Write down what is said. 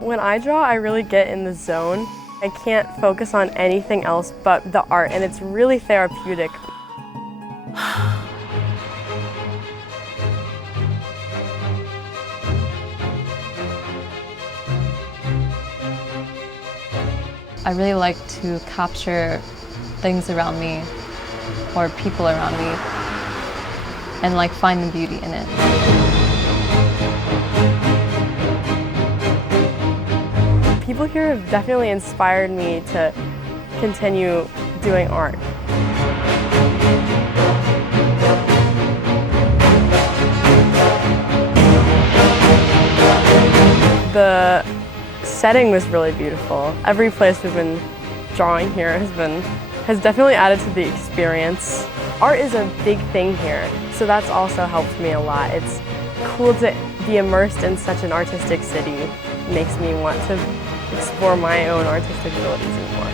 When I draw, I really get in the zone. I can't focus on anything else but the art, and it's really therapeutic. I really like to capture things around me or people around me and like find the beauty in it. People here have definitely inspired me to continue doing art. The setting was really beautiful. Every place we've been drawing here has definitely added to the experience. Art is a big thing here, so that's also helped me a lot. It's cool to be immersed in such an artistic city. It makes me want to explore my own artistic abilities more.